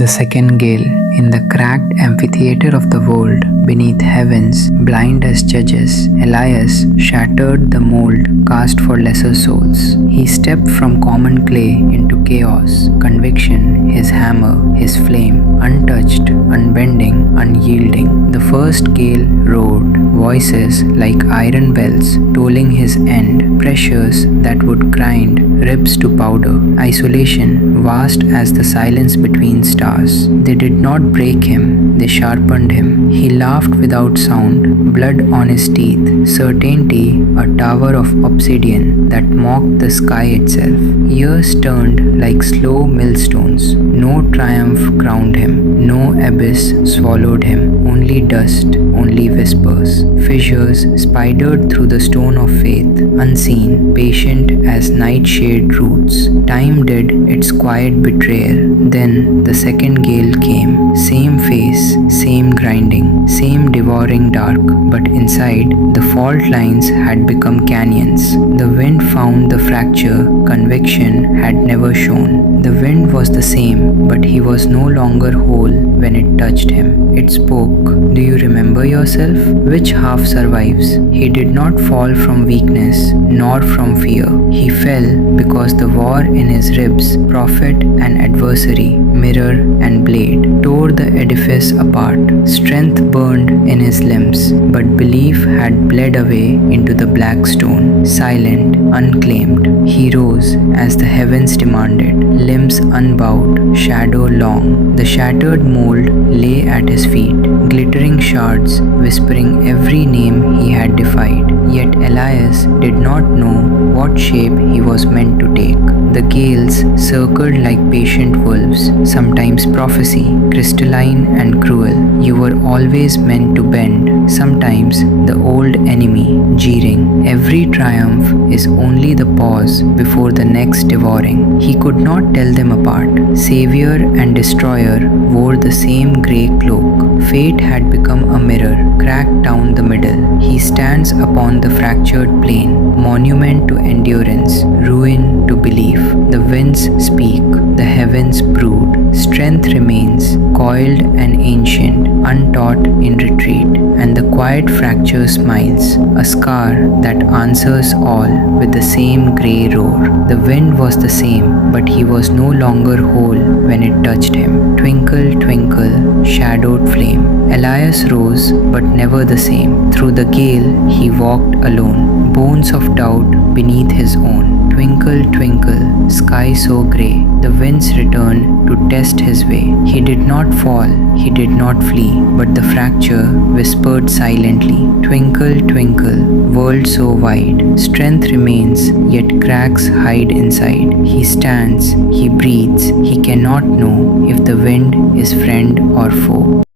The second gale, in the cracked amphitheater of the world, beneath heavens, blind as judges, Elias shattered the mold cast for lesser souls. He stepped from common clay into chaos, conviction, his hammer, his flame, untouched, unbending, unyielding. The first gale roared, voices like iron bells tolling his end, pressures that would grind ribs to powder, isolation vast as the silence between stars. They did not break him, they sharpened him. He laughed without sound, blood on his teeth, certainty a tower of obsidian that mocked the sky itself. Years turned like slow millstones. No triumph crowned him, no abyss swallowed him, only dust, only whispers. Fissures spidered through the stone of faith, unseen, patient as nightshade roots. Time did its quiet betrayal. Then the second gale came. Same face, same grinding, same devouring dark, but inside, the fault lines had become canyons. The wind found the fracture conviction had never shown. The wind was the same, but he was no longer whole when it touched him. It spoke. Do you remember yourself? Which half survives? He did not fall from weakness, nor from fear. He fell because the war in his ribs, prophet and adversary, mirror and blade, tore the edifice apart. Strength burned in his limbs, but belief had bled away into the black stone. Silent, unclaimed, he rose as the heavens demanded, limbs unbowed, shadow long. The shattered mold lay at his feet, glittering shards, whispering every name he had defied. Yet Elias did not know what shape he was meant to take. The gales circled like patient wolves, sometimes prophecy, crystalline and cruel. You were always meant to bend, sometimes the old enemy, jeering. Every triumph is only the pause before the next devouring. He could not tell them apart. Savior and destroyer wore the same grey cloak. Fate had become a mirror, cracked down the middle. He stands upon the fractured plain, monument to endurance, ruin to belief. The winds speak, the heavens brood. Strength remains, coiled and ancient, untaught in retreat, and the quiet fracture smiles, a scar that answers all with the same grey roar. The wind was the same, but he was no longer whole when it touched him. Twinkle, twinkle, shadowed flame. Elias rose, but never the same. Through the gale, he walked alone, bones of doubt beneath his own. Twinkle, twinkle, sky so grey. The winds returned to test his way. He did not fall, he did not flee, but the fracture whispered silently. Twinkle, twinkle, world so wide. Strength remains, yet cracks hide inside. He stands, he breathes, he cannot know if the wind is friend or foe.